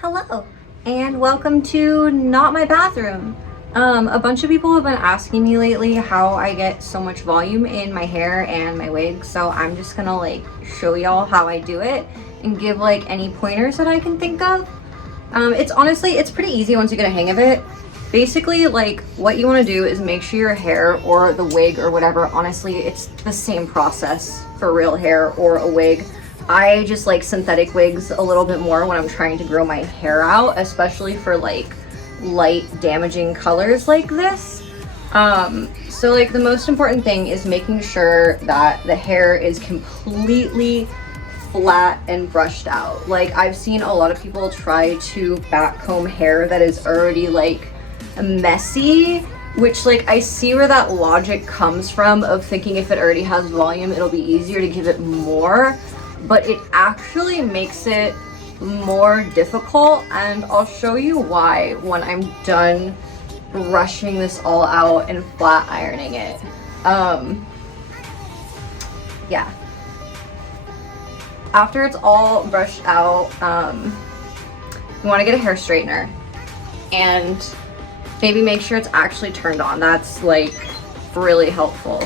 Hello, and welcome to Not My Bathroom. A bunch of people have been asking me lately how I get so much volume in my hair and my wig, so I'm just gonna show y'all how I do it and give any pointers that I can think of. It's pretty easy once you get a hang of it. Basically, what you want to do is make sure your hair or the wig or whatever, honestly, it's the same process for real hair or a wig. I just like synthetic wigs a little bit more when I'm trying to grow my hair out, especially for light damaging colors like this. So the most important thing is making sure that the hair is completely flat and brushed out. I've seen a lot of people try to backcomb hair that is already messy, which I see where that logic comes from of thinking if it already has volume it'll be easier to give it more, but it actually makes it more difficult, and I'll show you why when I'm done brushing this all out and flat ironing it. Yeah, after it's all brushed out, you want to get a hair straightener and maybe make sure it's actually turned on. That's really helpful.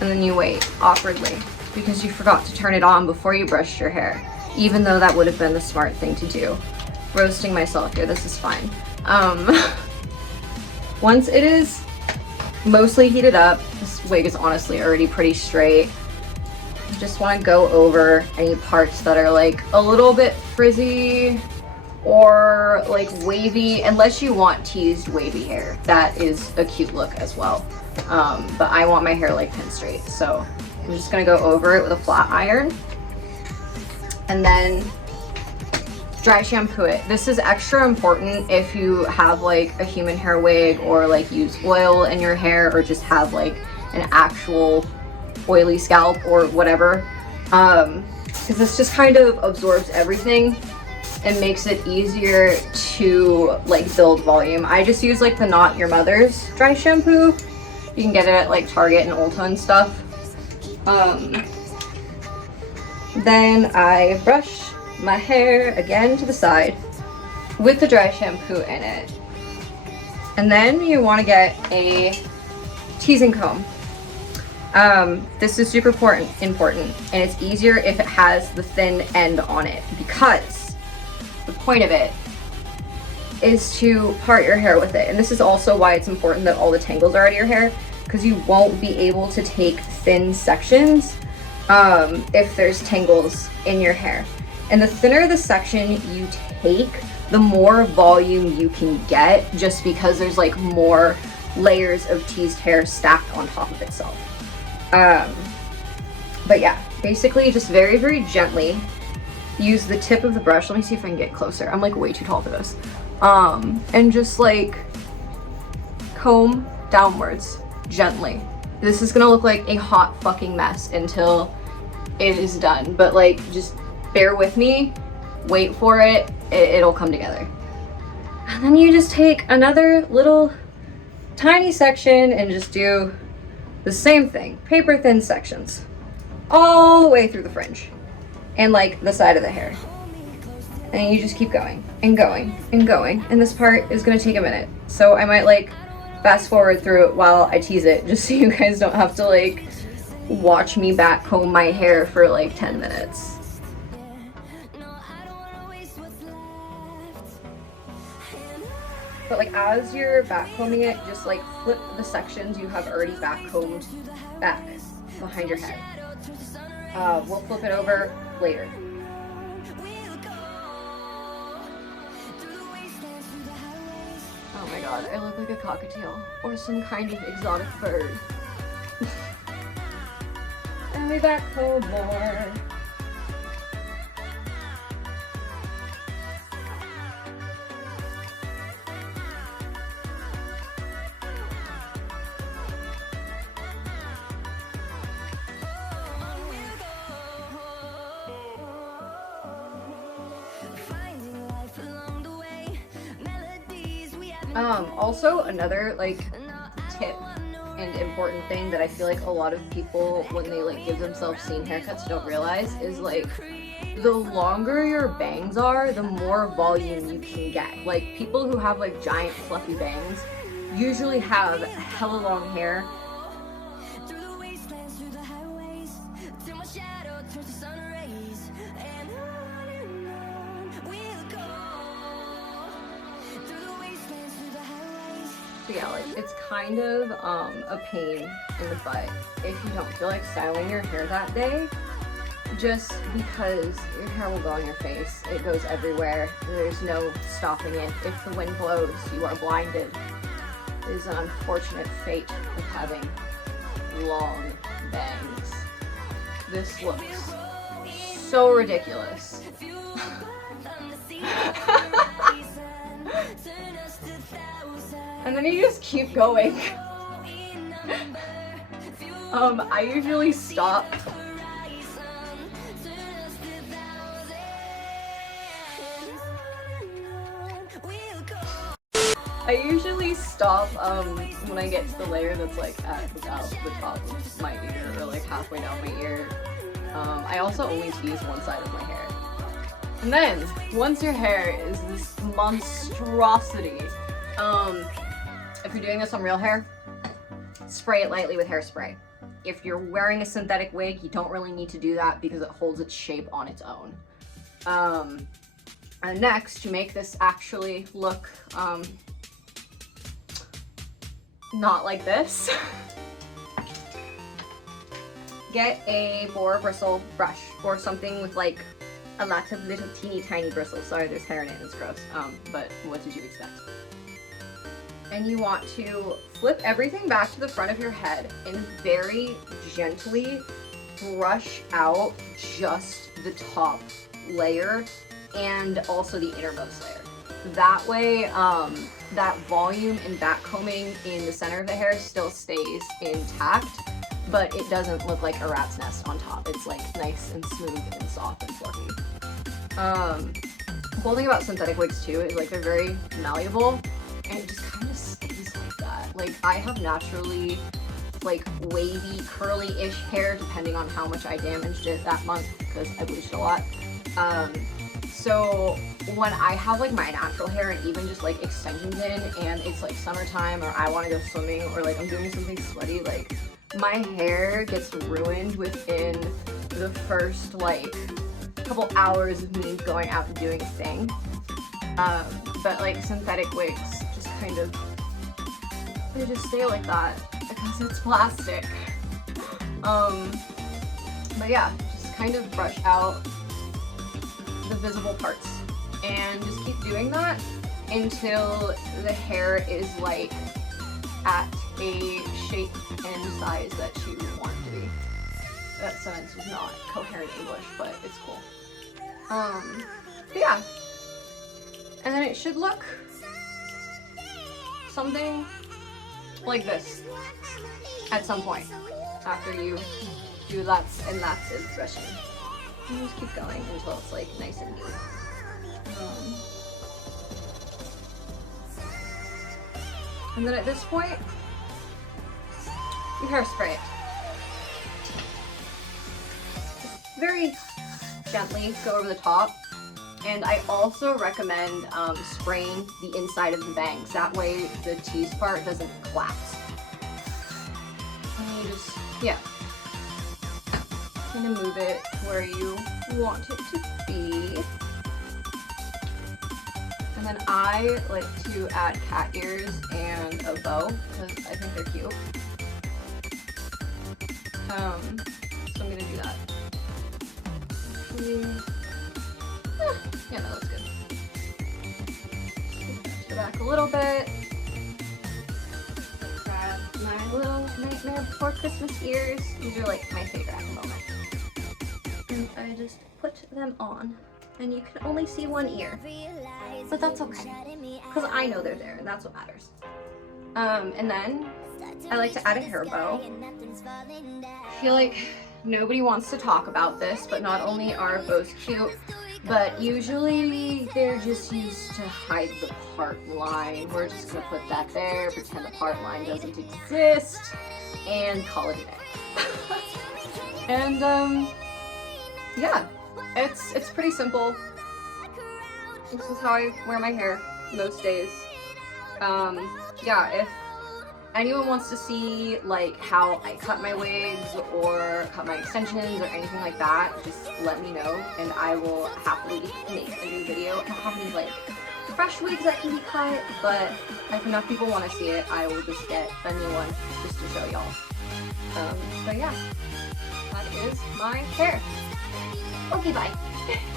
And then you wait awkwardly because you forgot to turn it on before you brushed your hair, even though that would have been the smart thing to do. Roasting myself here, this is fine. Once it is mostly heated up, this wig is honestly already pretty straight. You just want to go over any parts that are a little bit frizzy or wavy, unless you want teased wavy hair. That is a cute look as well. But I want my hair pin straight, so I'm just gonna go over it with a flat iron and then dry shampoo it. This is extra important if you have a human hair wig or use oil in your hair or just have an actual oily scalp or whatever, because this just kind of absorbs everything and makes it easier to build volume. I just use the Not Your Mother's dry shampoo. You can get it at Target and Ulta and stuff. Then I brush my hair again to the side with the dry shampoo in it. And then you want to get a teasing comb. This is super important, and it's easier if it has the thin end on it, because the point of it is to part your hair with it. And this is also why it's important that all the tangles are out of your hair, because you won't be able to take thin sections if there's tangles in your hair. And the thinner the section you take, the more volume you can get, just because there's more layers of teased hair stacked on top of itself. But yeah, basically just very, very gently use the tip of the brush. Let me see if I can get closer. I'm way too tall for this. And just comb downwards gently. This is gonna look like a hot fucking mess until it is done, but just bear with me, wait for it, it'll come together. And then you just take another little tiny section and just do the same thing, paper thin sections, all the way through the fringe and the side of the hair. And you just keep going and going and going. And this part is gonna take a minute, so I might fast forward through it while I tease it, just so you guys don't have to watch me back comb my hair for 10 minutes. But as you're back combing it, just flip the sections you have already back combed back behind your head. We'll flip it over later. Oh my god, I look like a cockatiel or some kind of exotic bird. And we back comb more. Also another tip and important thing that I feel a lot of people when they give themselves scene haircuts don't realize is the longer your bangs are, the more volume you can get. Like people who have like giant fluffy bangs usually have hella long hair. So yeah, like it's kind of a pain in the butt if you don't feel like styling your hair that day, just because your hair will go on your face. It goes everywhere. There's no stopping it. If the wind blows, you are blinded. It is an unfortunate fate of having long bangs. This looks so ridiculous. And then you just keep going. I usually stop. When I get to the layer that's like at about the top of my ear or like halfway down my ear. I also only tease one side of my hair. And then, once your hair is this monstrosity, if you're doing this on real hair, spray it lightly with hairspray. If you're wearing a synthetic wig, you don't really need to do that because it holds its shape on its own. And next, to make this actually look not like this, get a boar bristle brush or something with like a lot of little teeny tiny bristles. Sorry, there's hair in it, it's gross, but what did you expect? And you want to flip everything back to the front of your head and very gently brush out just the top layer and also the innermost layer. That way, that volume and backcombing in the center of the hair still stays intact, but it doesn't look like a rat's nest on top. It's like nice and smooth and soft and fluffy. The cool thing about synthetic wigs too is like they're very malleable and it just kind of stays like that. Like I have naturally like wavy, curly-ish hair depending on how much I damaged it that month because I bleached a lot. So when I have like my natural hair and even just like extensions in and it's like summertime or I want to go swimming or like I'm doing something sweaty, like my hair gets ruined within the first like couple hours of me going out and doing a thing. But like synthetic wigs just kind of, they just stay like that because it's plastic. But yeah, just kind of brush out the visible parts and just keep doing that until the hair is like at a shape and size that you want it to be. That sentence was not coherent English, but it's cool. But yeah. And then it should look something like this at some point after you do lots and lots of brushing. And just keep going until it's like nice and neat. And then at this point, you hairspray it. Just very gently go over the top. And I also recommend spraying the inside of the bangs. That way the tease part doesn't collapse. And you just, yeah. Kind of move it where you want it to be. And then I like to add cat ears and a bow because I think they're cute. So I'm gonna do that. Yeah, that looks good. Push it back a little bit. Grab my little Nightmare Before Christmas ears. These are like my favorite at the moment. And I just put them on. And you can only see one ear. But that's okay. Because I know they're there and that's what matters. And then I like to add a hair bow. I feel like nobody wants to talk about this, but not only are bows cute, but usually they're just used to hide the part line. We're just gonna put that there, pretend the part line doesn't exist, and call it a day. And yeah, It's pretty simple. This is how I wear my hair most days. Yeah, if anyone wants to see like how I cut my wigs or cut my extensions or anything like that, just let me know and I will happily make a new video. I don't have any like fresh wigs that can be cut, but if enough people want to see it, I will just get a new one just to show y'all. So yeah, that is my hair. Okay, bye.